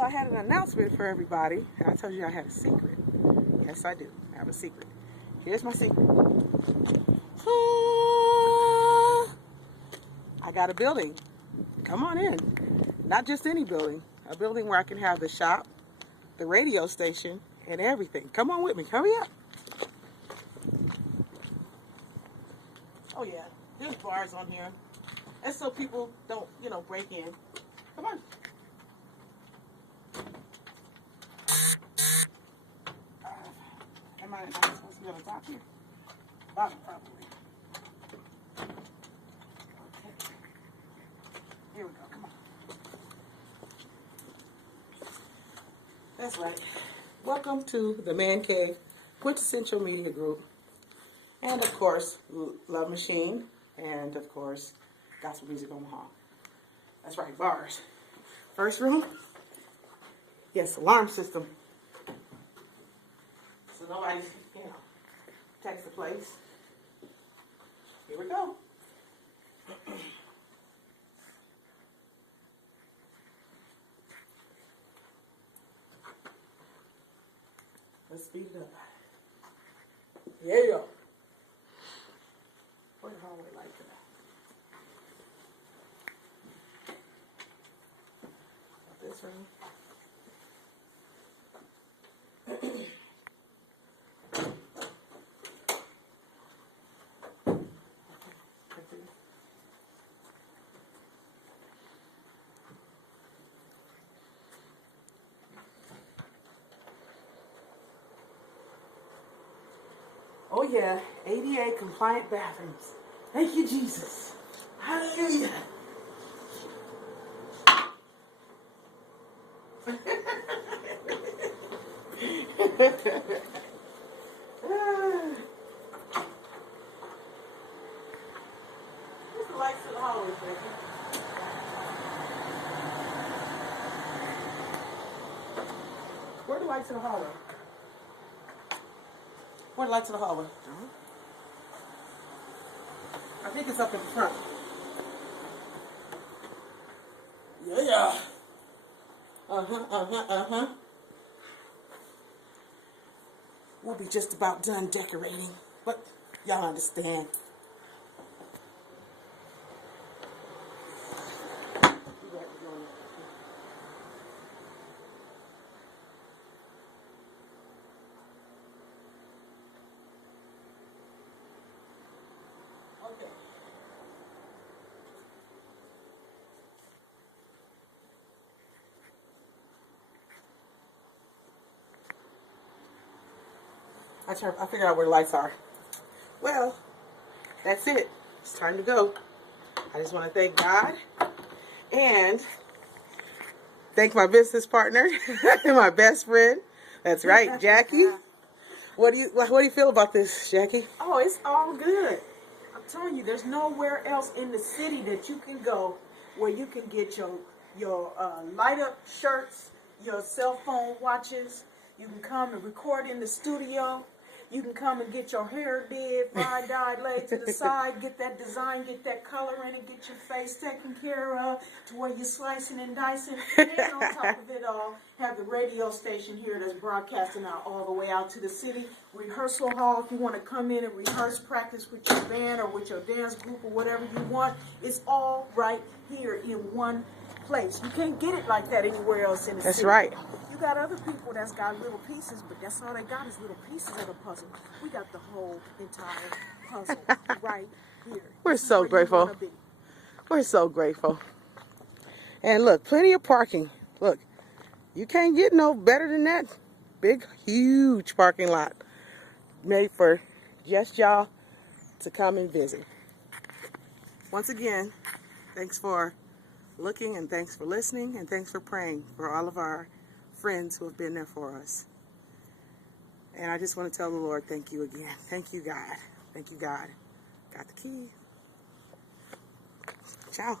Well, I had an announcement for everybody. I told you I had a secret. Yes, I do. I have a secret. Here's my secret. I got a building. Come on in. Not just any building. A building where I can have the shop, the radio station, and everything. Come on with me. Hurry up. Oh, yeah. There's bars on here. And so people don't, break in. Come on. Am I supposed to be on the top here? Bottom, probably. Okay. Here we go. Come on. That's right. Welcome to the Man Cave Quintessential Media Group. And, of course, Love Machine. And, of course, Gospel Music Omaha. That's right, bars. First room. Yes, alarm system. So nobody, takes the place. Here we go. Let's speed it up. Yeah. Where the hallway light today? This room. Oh yeah, ADA compliant bathrooms. Thank you, Jesus. Hallelujah. Where's the lights to the hallway, baby? Where are the lights to the hallway? Where are the lights to the hallway? I think it's up in front. Yeah. We'll be just about done decorating, but y'all understand. Okay. I figured out where the lights are. Well, that's it. It's time to go. I just want to thank God and thank my business partner and my best friend. That's right, Jackie. What do you feel about this, Jackie? Oh, it's all good. I'm telling you, there's nowhere else in the city that you can go where you can get your light up shirts, your cell phone watches. You can come and record in the studio. You can come and get your hair did, fly dyed, laid to the side, get that design, get that color in it, get your face taken care of to where you're slicing and dicing. And on top of it all, have the radio station here that's broadcasting out all the way out to the city. Rehearsal hall, if you want to come in and rehearse, practice with your band or with your dance group or whatever you want, it's all right here in one place. You can't get it like that anywhere else in the city. That's right. You got other people that's got little pieces, but that's all they got is little pieces of the puzzle. We got the whole entire puzzle right here. We're so grateful. We're so grateful. And look, plenty of parking. Look, you can't get no better than that. Big, huge parking lot made for just y'all to come and visit. Once again, thanks for looking and thanks for listening and thanks for praying for all of our friends who have been there for us. And I just want to tell the Lord, thank you again. Thank you, God. Thank you, God. Got the key. Ciao.